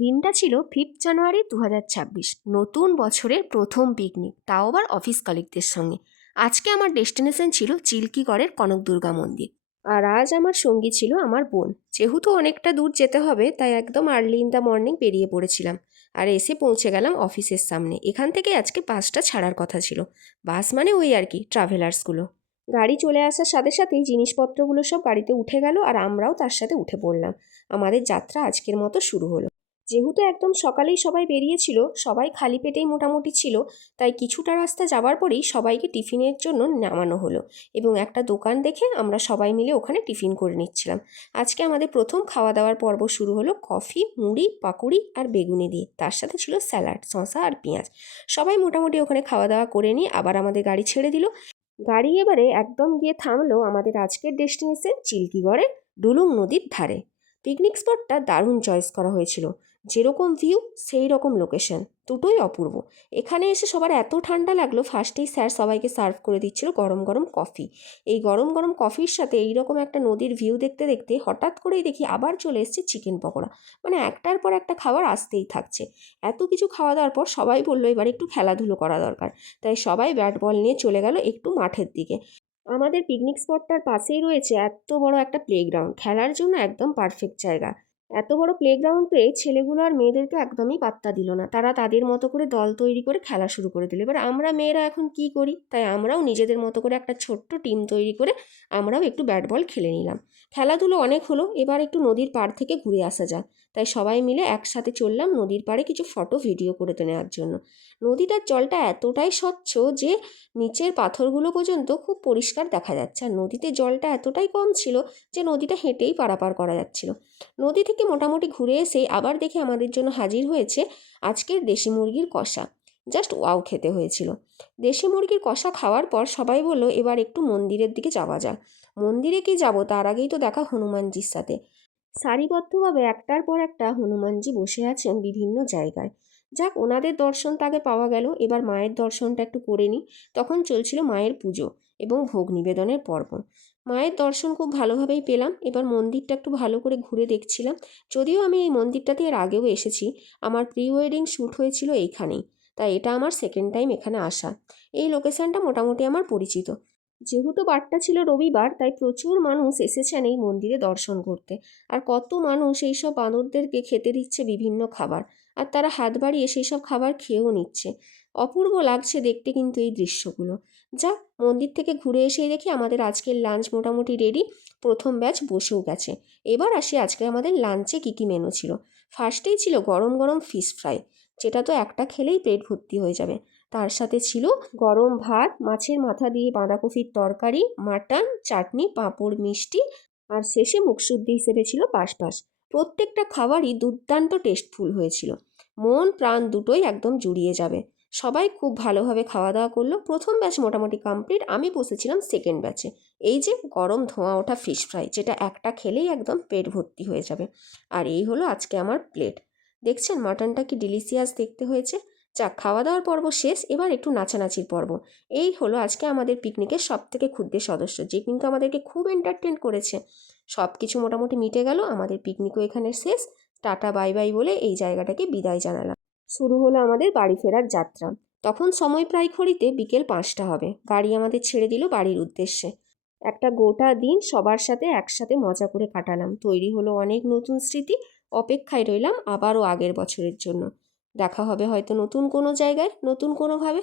দিনটা ছিল 5 জানুয়ারি 2026, নতুন বছরের প্রথম পিকনিক, তাও আবার অফিস কলিগদের সঙ্গে। আজকে আমার ডেস্টিনেশন ছিল চিল্কিগড়ের কনক দুর্গা মন্দির। আর আজ আমার সঙ্গী ছিল আমার বোন। যেহেতু অনেকটা দূর যেতে হবে, তাই একদম আর্লি ইন দ্য মর্নিং বেরিয়ে পড়েছিলাম। আর এসে পৌঁছে গেলাম অফিসের সামনে। এখান থেকে আজকে বাসটা ছাড়ার কথা ছিল। বাস মানে ওই আর কি, ট্রাভেলার্সগুলো। গাড়ি চলে আসার সাথে সাথেই জিনিসপত্রগুলো সব গাড়িতে উঠে গেল, আর আমরাও তার সাথে উঠে পড়লাম। আমাদের যাত্রা আজকের মতো শুরু হলো। যেহেতু একদম সকালেই সবাই বেরিয়েছিল, সবাই খালি পেটেই মোটামুটি ছিল, তাই কিছুটা রাস্তা যাওয়ার পরেই সবাইকে টিফিনের জন্য নামানো হলো এবং একটা দোকান দেখে আমরা সবাই মিলে ওখানে টিফিন করে নিচ্ছিলাম। আজকে আমাদের প্রথম খাওয়া দাওয়ার পর্ব শুরু হলো কফি, মুড়ি, পাকুড়ি আর বেগুনি দিয়ে। তার সাথে ছিল স্যালাড, শসা আর পেঁয়াজ। সবাই মোটামুটি ওখানে খাওয়া দাওয়া করে নিয়ে আবার আমাদের গাড়ি ছেড়ে দিল। গাড়ি এবারে একদম গিয়ে থামলো আমাদের আজকের ডেস্টিনেশন চিল্কিগড়ের ডুলুং নদীর ধারে। পিকনিক স্পটটা দারুণ চয়েস করা হয়েছিল। যেরকম ভিউ সেই রকম লোকেশন, দুটোই অপূর্ব। এখানে এসে সবার এত ঠান্ডা লাগলো, ফার্স্টেই স্যার সবাইকে সার্ভ করে দিচ্ছিল গরম গরম কফি। এই গরম গরম কফির সাথে এইরকম একটা নদীর ভিউ দেখতে দেখতে হঠাৎ করেই দেখি আবার চলে এসছে চিকেন পকোড়া। মানে একটার পর একটা খাবার আসতেই থাকছে। এত কিছু খাওয়া দাওয়ার পর সবাই বললো এবার একটু খেলাধুলো করা দরকার। তাই সবাই ব্যাট বল নিয়ে চলে গেল একটু মাঠের দিকে। আমাদের পিকনিক স্পটটার পাশেই রয়েছে এত বড় একটা প্লেগ্রাউন্ড, খেলার জন্য একদম পারফেক্ট জায়গা। এত বড় প্লেগ্রাউন্ড পেয়ে ছেলেগুলো আর মেয়েদেরকে একদমই পাত্তা দিল না। তারা তাদের মতো করে দল তৈরি করে খেলা শুরু করে দিল। এবার আমরা মেয়েরা এখন কি করি, তাই আমরাও নিজেদের মতো করে একটা ছোট্ট টিম তৈরি করে আমরাও একটু ব্যাট বল খেলে নিলাম। খেলাধুলো অনেক হলো, এবার একটু নদীর পাড় থেকে ঘুরে আসা যাক। তাই সবাই মিলে একসাথে চললাম নদীর পাড়ে কিছু ফটো ভিডিও করে নেওয়ার জন্য। নদীটার জলটা এতটাই স্বচ্ছ যে নিচের পাথরগুলো পর্যন্ত খুব পরিষ্কার দেখা যাচ্ছে। আর নদীতে জলটা এতটাই কম ছিল যে নদীটা হেঁটেই পারাপার করা যাচ্ছিল। নদী থেকে মোটামুটি ঘুরে এসে আবার দেখে আমাদের জন্য হাজির হয়েছে আজকের দেশি মুরগির কষা। জাস্ট ওয়াও খেতে হয়েছিল। দেশি মুরগির কষা খাওয়ার পর সবাই বলল এবার একটু মন্দিরের দিকে যাওয়া যাক। মন্দিরে কি যাব, তার আগেই তো দেখা হনুমানজির সাথে। সারিবদ্ধভাবে একটার পর একটা হনুমানজি বসে আছেন বিভিন্ন জায়গায়। যাক, ওনাদের দর্শন তাকে পাওয়া গেল। এবার মায়ের দর্শনটা একটু করে নিই। তখন চলছিল মায়ের পুজো এবং ভোগ নিবেদনের পর্ব। মায়ের দর্শন খুব ভালোভাবেই পেলাম। এবার মন্দিরটা একটু ভালো করে ঘুরে দেখছিলাম। যদিও আমি এই মন্দিরটাতে এর আগেও এসেছি, আমার প্রি ওয়েডিং শ্যুট হয়েছিল এইখানেই, তাই এটা আমার সেকেন্ড টাইম এখানে আসা। এই লোকেশানটা মোটামুটি আমার পরিচিত। যেহেতু বারটা ছিল রবিবার, তাই প্রচুর মানুষ এসেছেন এই মন্দিরে দর্শন করতে। আর কত মানুষ এইসব বানরদেরকে খেতে দিচ্ছে বিভিন্ন খাবার, আর তারা হাত বাড়িয়ে সেই সব খাবার খেয়েও নিচ্ছে। অপূর্ব লাগছে দেখতে কিন্তু এই দৃশ্যগুলো। যা, মন্দির থেকে ঘুরে এসেই দেখি আমাদের আজকের লাঞ্চ মোটামুটি রেডি। প্রথম ব্যাচ বসেও গেছে। এবার আসি আজকে আমাদের লাঞ্চে কী কী মেনু ছিল। ফার্স্টেই ছিল গরম গরম ফিশ ফ্রাই, যেটা তো একটা খেলেই পেট ভর্তি হয়ে যাবে। তার সাথে ছিল গরম ভাত, মাছের মাথা দিয়ে বাঁধাকপির তরকারি, মাটন, চাটনি, পাঁপড়, মিষ্টি, আর শেষে মুখশুদ্ধি হিসেবে ছিল পাশপাশ। প্রত্যেকটা খাবারই দুর্দান্ত টেস্টফুল হয়েছিল। মন প্রাণ দুটোই একদম জুড়িয়ে যাবে। সবাই খুব ভালোভাবে খাওয়া দাওয়া করলো। প্রথম ব্যাচ মোটামুটি কমপ্লিট, আমি বসেছিলাম সেকেন্ড ব্যাচে। এই যে গরম ধোঁয়া ওঠা ফিশ ফ্রাই, যেটা একটা খেলেই একদম পেট ভর্তি হয়ে যাবে। আর এই হলো আজকে আমার প্লেট। দেখছেন মাটনটা কি ডিলিশিয়াস দেখতে হয়েছে। যাক, খাওয়া দাওয়ার পর্ব শেষ, এবার একটু নাচানাচির পর্ব। এই হলো আজকে আমাদের পিকনিকের সবথেকে ক্ষুদ্র সদস্য, যে কিন্তু আমাদেরকে খুব এন্টারটেন করেছে। সব কিছু মোটামুটি মিটে গেল, আমাদের পিকনিকও এখানে শেষ। টাটা বাই বাই বলে এই জায়গাটাকে বিদায় জানালাম। শুরু হলো আমাদের বাড়ি ফেরার যাত্রা। তখন সময় প্রায় ঘড়িতে বিকেল 5টা হবে। গাড়ি আমাদের ছেড়ে দিল বাড়ির উদ্দেশ্যে। একটা গোটা দিন সবার সাথে একসাথে মজা করে কাটালাম। তৈরি হলো অনেক নতুন স্মৃতি। অপেক্ষায় রইলাম আবারও আগের বছরের জন্য। দেখা হবে হয়তো নতুন কোনো জায়গায়, নতুন কোনোভাবে।